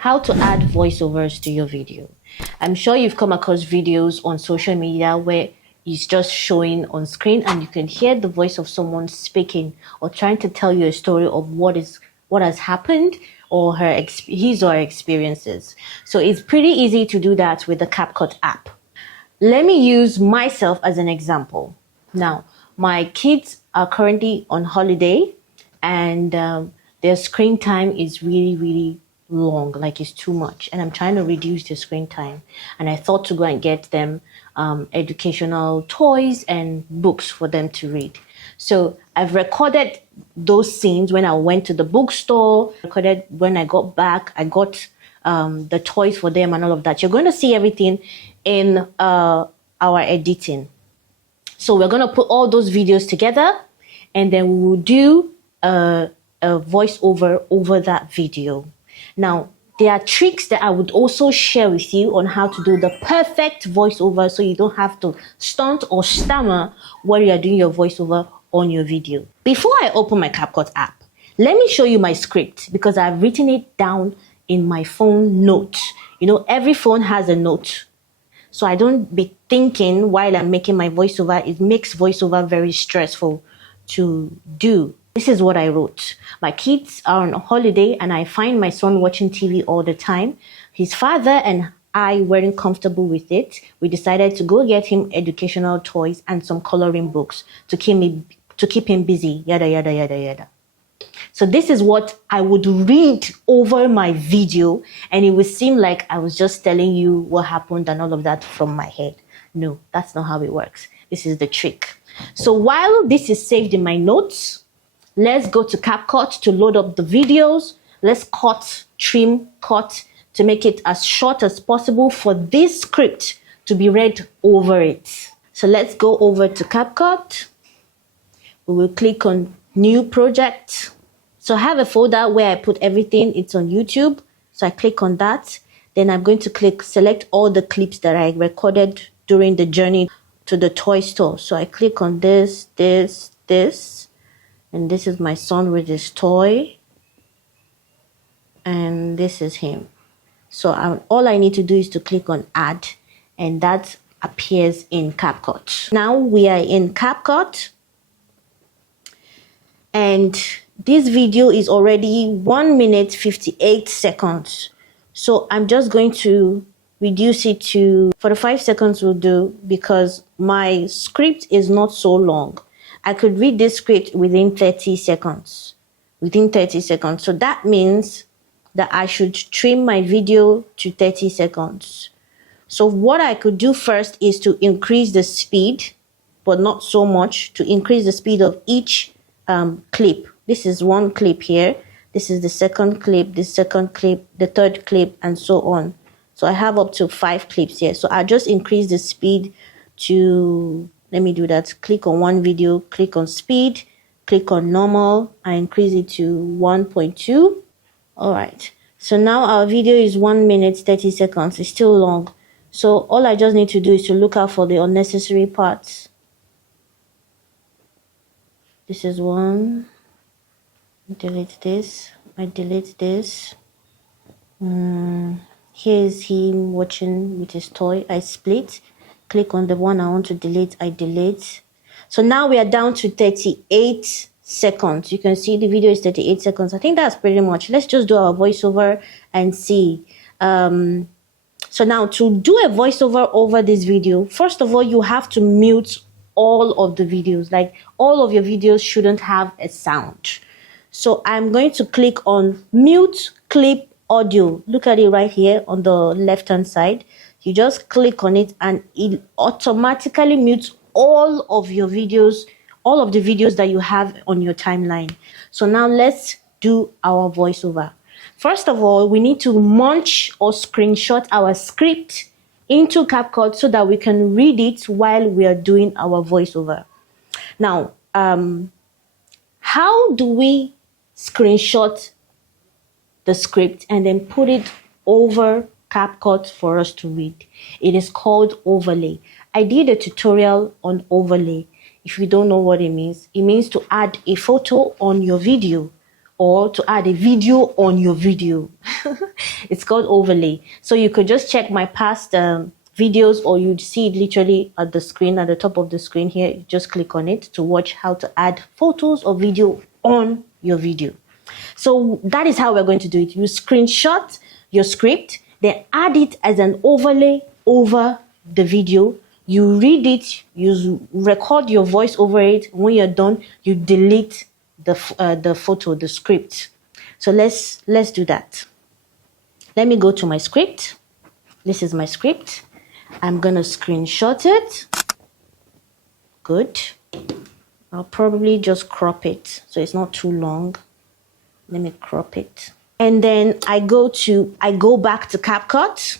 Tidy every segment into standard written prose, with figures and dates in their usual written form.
How to add voiceovers to your video. I'm sure you've come across videos on social media where it's just showing on screen and you can hear the voice of someone speaking or trying to tell you a story of what has happened or his or her experiences. So it's pretty easy to do that with the Capcut app. Let me use myself as an example. Now, my kids are currently on holiday and their screen time is really long, like it's too much, and I'm trying to reduce the screen time, and I thought to go and get them educational toys and books for them to read. So I've recorded those scenes when I went to the bookstore, recorded when I got back, I got the toys for them and all of that. You're going to see everything in our editing. So we're going to put all those videos together and then we will do a voiceover over that video. Now, there are tricks that I would also share with you on how to do the perfect voiceover so you don't have to stunt or stammer while you are doing your voiceover on your video. Before I open my Capcut app, let me show you my script because I've written it down in my phone note. You know, every phone has a note. So I don't be thinking while I'm making my voiceover. It makes voiceover very stressful to do. This is what I wrote. My kids are on holiday and I find my son watching TV all the time. His father and I weren't comfortable with it. We decided to go get him educational toys and some coloring books to keep him busy, yada, yada, yada, yada. So this is what I would read over my video and it would seem like I was just telling you what happened and all of that from my head. No, that's not how it works. This is the trick. So while this is saved in my notes, let's go to Capcut to load up the videos. Let's cut, trim, cut to make it as short as possible for this script to be read over it. So let's go over to Capcut. We will click on New Project. So I have a folder where I put everything. It's on YouTube. So I click on that. Then I'm going to select all the clips that I recorded during the journey to the toy store. So I click on this. And this is my son with his toy. And this is him. So all I need to do is to click on Add. And that appears in Capcut. Now we are in Capcut. And this video is already 1 minute 58 seconds. So I'm just going to reduce it to 45 seconds will do because my script is not so long. I could read this script within 30 seconds. So that means that I should trim my video to 30 seconds. So what I could do first is to increase the speed, but not so much, to increase the speed of each clip. This is one clip here. This is the second clip, the third clip, and so on. So I have up to 5 clips here. So I'll just increase the speed to, let me do that. Click on one video, click on speed, click on normal. I increase it to 1.2. All right. So now our video is 1 minute 30 seconds. It's still long. So all I just need to do is to look out for the unnecessary parts. This is one. Delete this. I delete this. Here's him watching with his toy. I split. Click on the one I want to delete. I delete. So now we are down to 38 seconds. You can see the video is 38 seconds. I think that's pretty much. Let's just do our voiceover and see. So now to do a voiceover over this video, first of all, you have to mute all of the videos. Like all of your videos shouldn't have a sound. So I'm going to click on mute clip audio. Look at it right here on the left hand side. You just click on it and it automatically mutes all of your videos, all of the videos that you have on your timeline. So now let's do our voiceover. First of all, we need to munch or screenshot our script into Capcut so that we can read it while we are doing our voiceover. Now, how do we screenshot the script and then put it over Capcut for us to read? It is called overlay. I did a tutorial on overlay. If you don't know what it means to add a photo on your video or to add a video on your video. It's called overlay. So you could just check my past videos, or you'd see it literally at the screen, at the top of the screen here. You just click on it to watch how to add photos or video on your video. So that is how we're going to do it. You screenshot your script, then add it as an overlay over the video. You read it, you record your voice over it. When you're done, you delete the photo, the script. So let's do that. Let me go to my script. This is my script. I'm gonna screenshot it. Good. I'll probably just crop it so it's not too long. Let me crop it. And then I go back to Capcut.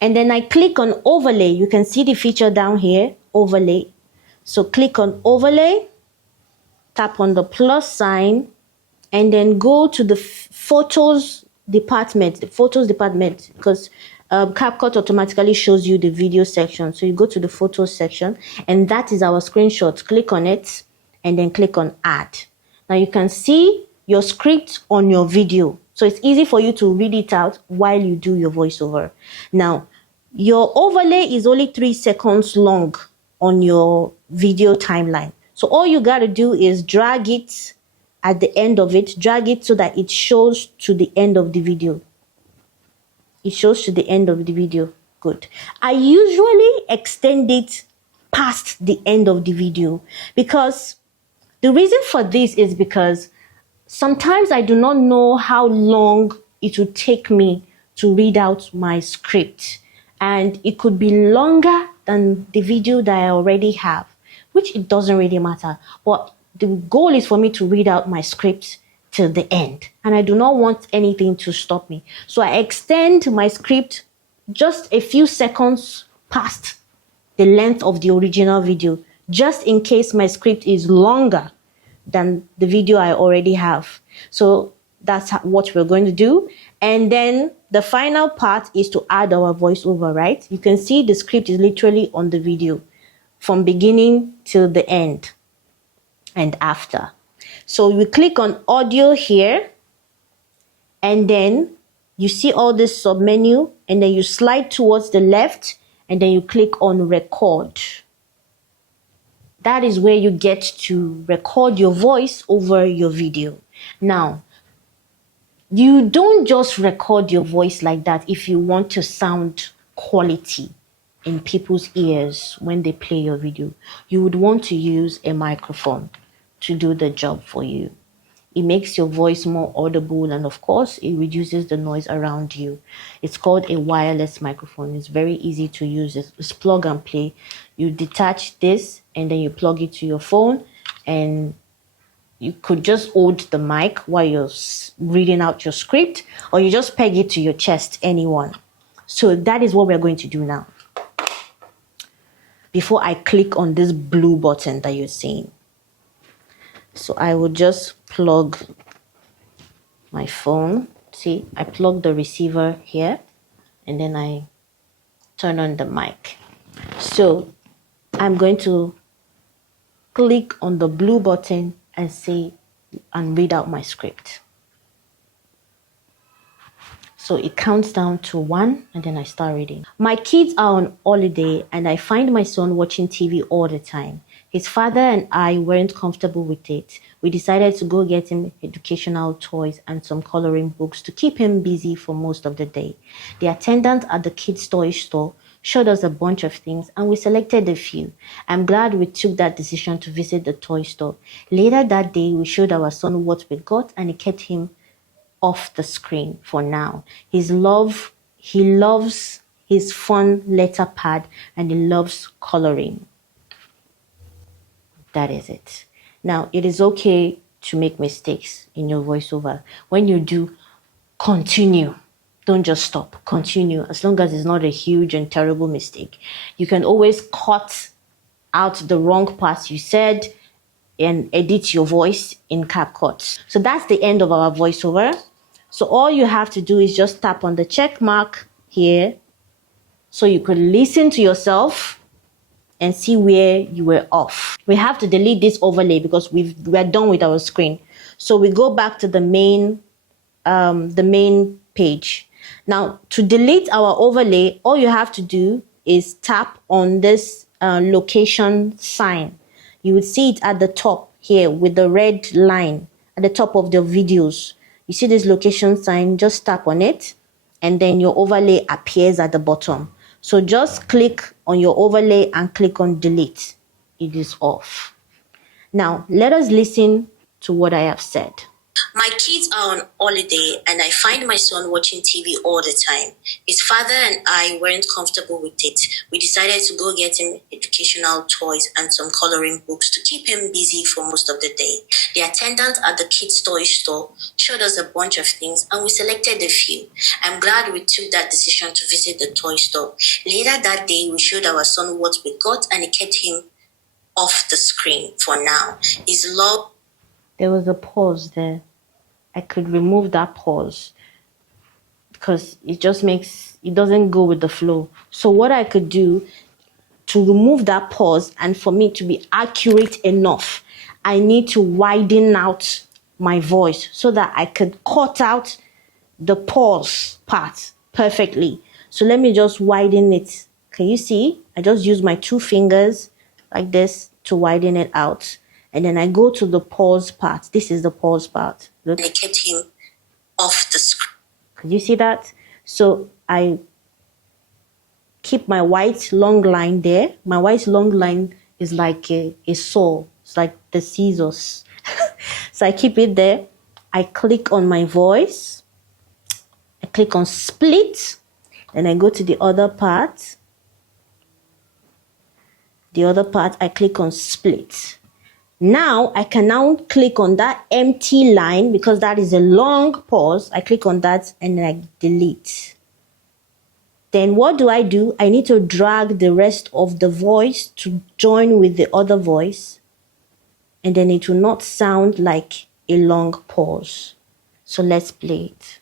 And then I click on overlay. You can see the feature down here, overlay. So click on overlay, tap on the plus sign, and then go to the photos department, because Capcut automatically shows you the video section. So you go to the photos section, and that is our screenshot. Click on it, and then click on add. Now you can see your script on your video. So it's easy for you to read it out while you do your voiceover. Now, your overlay is only 3 seconds long on your video timeline. So all you got to do is drag it at the end of it. Drag it so that it shows to the end of the video. It shows to the end of the video. Good. I usually extend it past the end of the video, because the reason for this is because sometimes I do not know how long it would take me to read out my script, and it could be longer than the video that I already have, which it doesn't really matter. But the goal is for me to read out my script till the end, and I do not want anything to stop me. So I extend my script just a few seconds past the length of the original video, just in case my script is longer than the video I already have. So that's what we're going to do. And then the final part is to add our voiceover, right? You can see the script is literally on the video from beginning till the end and after. So we click on audio here, and then you see all this sub menu, and then you slide towards the left, and then you click on record. That is where you get to record your voice over your video. Now, you don't just record your voice like that if you want to sound quality in people's ears when they play your video. You would want to use a microphone to do the job for you. It makes your voice more audible, and of course, it reduces the noise around you. It's called a wireless microphone. It's very easy to use. It's plug and play. You detach this, and then you plug it to your phone, and you could just hold the mic while you're reading out your script, or you just peg it to your chest, anyone. So that is what we're going to do now. Before I click on this blue button that you're seeing. So I will just plug my phone. See, I plug the receiver here, and then I turn on the mic. So I'm going to click on the blue button and read out my script. So it counts down to 1, and then I start reading. My kids are on holiday, and I find my son watching TV all the time. His father and I weren't comfortable with it. We decided to go get him educational toys and some coloring books to keep him busy for most of the day. The attendant at the kids' toy store showed us a bunch of things, and we selected a few. I'm glad we took that decision to visit the toy store. Later that day, we showed our son what we got, and it kept him off the screen for now. He loves his fun letter pad, and he loves coloring. That is it. Now, it is okay to make mistakes in your voiceover. When you do, continue. Don't just stop. Continue. As long as it's not a huge and terrible mistake. You can always cut out the wrong parts you said and edit your voice in Capcut. So that's the end of our voiceover. So all you have to do is just tap on the check mark here, so you could listen to yourself and see where you were off. We have to delete this overlay because we're done with our screen. So we go back to the main page. Now, to delete our overlay, all you have to do is tap on this location sign. You would see it at the top here with the red line at the top of the videos. You see this location sign, just tap on it, and then your overlay appears at the bottom. So just click on your overlay and click on delete. It is off. Now, let us listen to what I have said. My kids are on holiday and I find my son watching TV all the time. His father and I weren't comfortable with it. We decided to go get him educational toys and some coloring books to keep him busy for most of the day. The attendant at the kids' toy store showed us a bunch of things and we selected a few. I'm glad we took that decision to visit the toy store. Later that day, we showed our son what we got and it kept him off the screen for now. His love. There was a pause there. I could remove that pause because it doesn't go with the flow. So what I could do to remove that pause and for me to be accurate enough, I need to widen out my voice so that I could cut out the pause part perfectly. So let me just widen it. Can you see? I just use my 2 fingers like this to widen it out. And then I go to the pause part. This is the pause part. Look. I kept him off the screen. Could you see that? So I keep my white long line there. My white long line is like a saw. It's like the scissors. So I keep it there. I click on my voice. I click on split. Then I go to the other part. The other part, I click on split. Now, I can now click on that empty line because that is a long pause. I click on that and then I delete. Then what do? I need to drag the rest of the voice to join with the other voice. And then it will not sound like a long pause. So let's play it.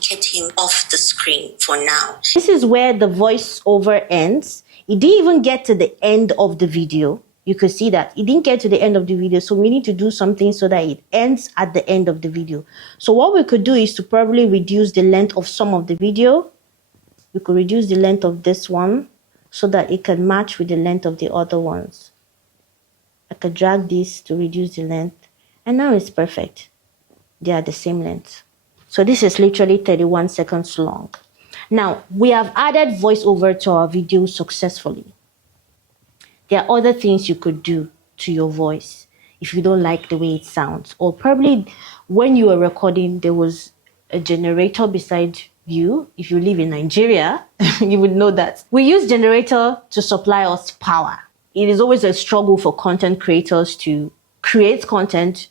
Get him off the screen for now. This is where the voiceover ends. It didn't even get to the end of the video. You could see that it didn't get to the end of the video. So we need to do something so that it ends at the end of the video. So what we could do is to probably reduce the length of some of the video. We could reduce the length of this one so that it can match with the length of the other ones. I could drag this to reduce the length. And now it's perfect. They are the same length. So this is literally 31 seconds long. Now, we have added voiceover to our video successfully. There are other things you could do to your voice if you don't like the way it sounds. Or probably when you were recording, there was a generator beside you. If you live in Nigeria, you would know that. We use generator to supply us power. It is always a struggle for content creators to create content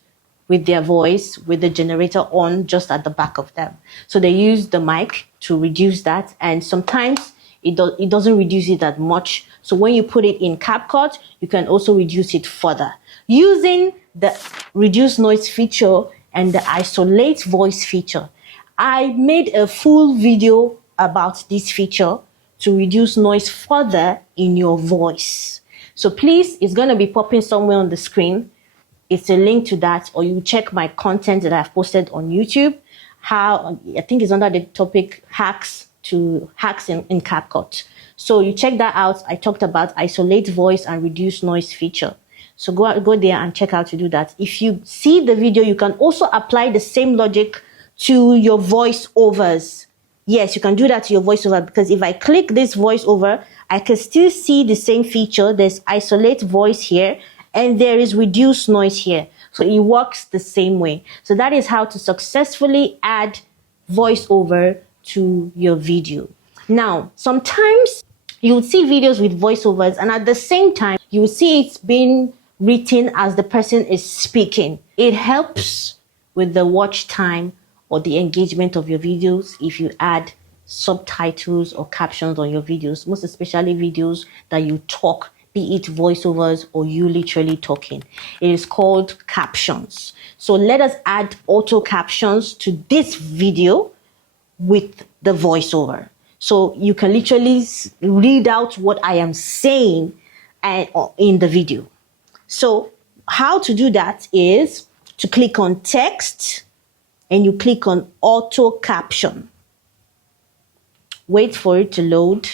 with their voice, with the generator on just at the back of them. So they use the mic to reduce that. And sometimes it doesn't reduce it that much. So when you put it in Capcut, you can also reduce it further. Using the reduce noise feature and the isolate voice feature. I made a full video about this feature to reduce noise further in your voice. So please, it's going to be popping somewhere on the screen. It's a link to that, or you check my content that I've posted on YouTube. I think it's under the topic hacks in Capcut. So you check that out. I talked about isolate voice and reduce noise feature. So go there and check out to do that. If you see the video, you can also apply the same logic to your voiceovers. Yes, you can do that to your voiceover, because if I click this voiceover, I can still see the same feature. There's isolate voice here, and there is reduce noise here. So it works the same way. So that is how to successfully add voiceover to your video. Now, sometimes you will see videos with voiceovers, and at the same time, you will see it's being written as the person is speaking. It helps with the watch time or the engagement of your videos if you add subtitles or captions on your videos, most especially videos that you talk, be it voiceovers or you literally talking. It is called captions. So let us add auto captions to this video with the voiceover. So you can literally read out what I am saying in the video. So how to do that is to click on text and you click on auto caption. Wait for it to load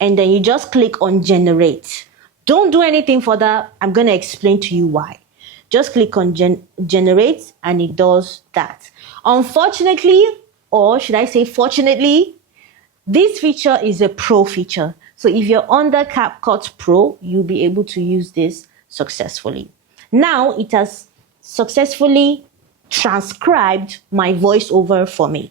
and then you just click on generate. Don't do anything further. I'm going to explain to you why. Just click on generate and it does that. Unfortunately, or should I say fortunately, this feature is a pro feature. So if you're under Capcut Pro, you'll be able to use this successfully. Now it has successfully transcribed my voiceover for me.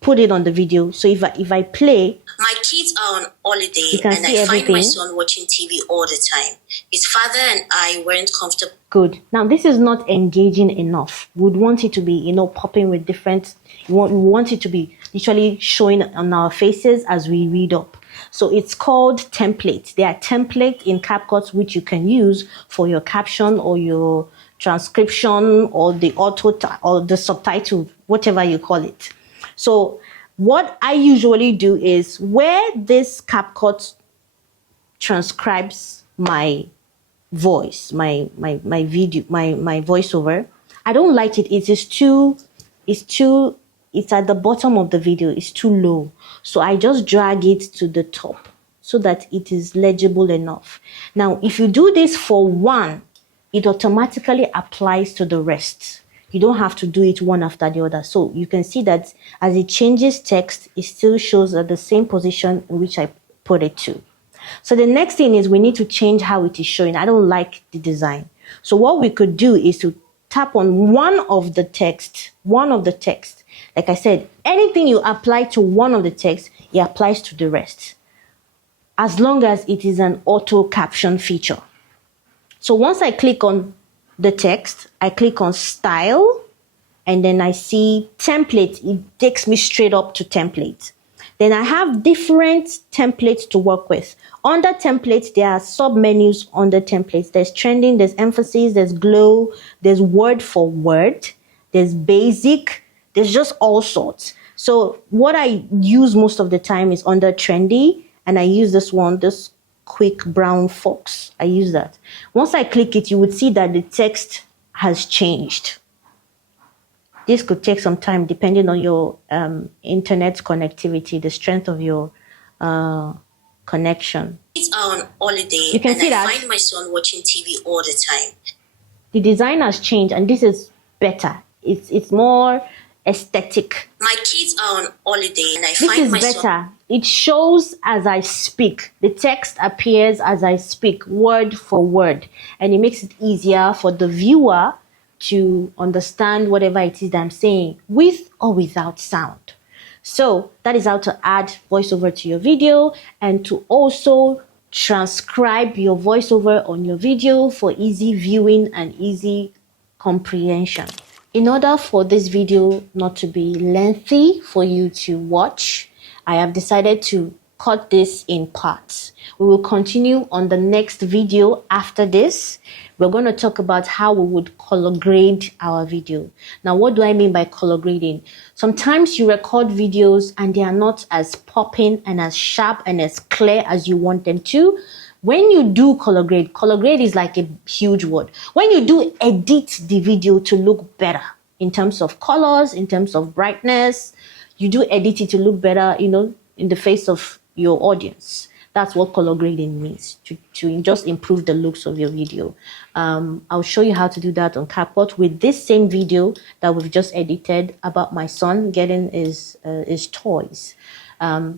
Put it on the video. So if I play, my kids are on holiday you can and see I everything. find my son watching TV all the time. His father and I weren't comfortable. Good. Now this is not engaging enough. We would want it to be, popping with different, we want it to be literally showing on our faces as we read up. So it's called templates. There are templates in Capcut which you can use for your caption or your transcription or the auto or the subtitle, whatever you call it. So what I usually do is where this Capcut transcribes my voice, my video, my voiceover, I don't like it. It's at the bottom of the video. It's too low. So I just drag it to the top so that it is legible enough. Now, if you do this for one, it automatically applies to the rest. You don't have to do it one after the other. So you can see that as it changes text, it still shows at the same position in which I put it to. So the next thing is we need to change how it is showing. I don't like the design. So what we could do is to tap on one of the text. Like I said, anything you apply to one of the text, it applies to the rest, as long as it is an auto caption feature. So once I click on the text, I click on style, and then I see template. It takes me straight up to template. Then I have different templates to work with. Under templates, there are sub-menus under templates. There's trending, there's emphasis, there's glow, there's word for word, there's basic, there's just all sorts. So what I use most of the time is under trendy, and I use this one, this quick brown fox. I use that. Once I click it, you would see that the text has changed. This could take some time depending on your internet connectivity, the strength of your connection. Kids are on holiday You can and see I that find my son watching TV all the time. the design has changed, and this is better. It's more aesthetic. My kids are on holiday and I This find is my better. son. It shows as I speak. The text appears as I speak, word for word, and it makes it easier for the viewer to understand whatever it is that I'm saying, with or without sound. So that is how to add voiceover to your video, and to also transcribe your voiceover on your video for easy viewing and easy comprehension. In order for this video not to be lengthy for you to watch, I have decided to cut this in parts. We will continue on the next video after this. We're going to talk about how we would color grade our video. Now, what do I mean by color grading? Sometimes you record videos and they are not as popping and as sharp and as clear as you want them to. When you do color grade is like a huge word. When you do edit the video to look better in terms of colors, in terms of brightness, you do edit it to look better, in the face of your audience. That's what color grading means, to just improve the looks of your video. I'll show you how to do that on Capcut with this same video that we've just edited about my son getting his toys.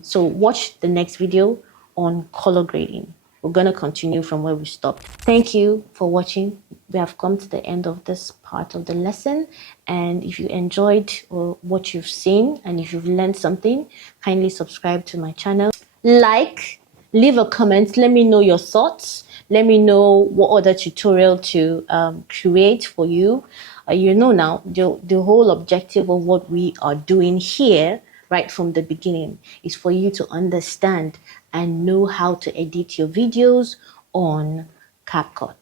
So watch the next video on color grading. We're going to continue from where we stopped. Thank you for watching. We have come to the end of this part of the lesson. And if you enjoyed what you've seen, and if you've learned something, kindly subscribe to my channel. Leave a comment. Let me know your thoughts. Let me know what other tutorial to create for you. Now, the whole objective of what we are doing here right from the beginning is for you to understand and know how to edit your videos on Capcut.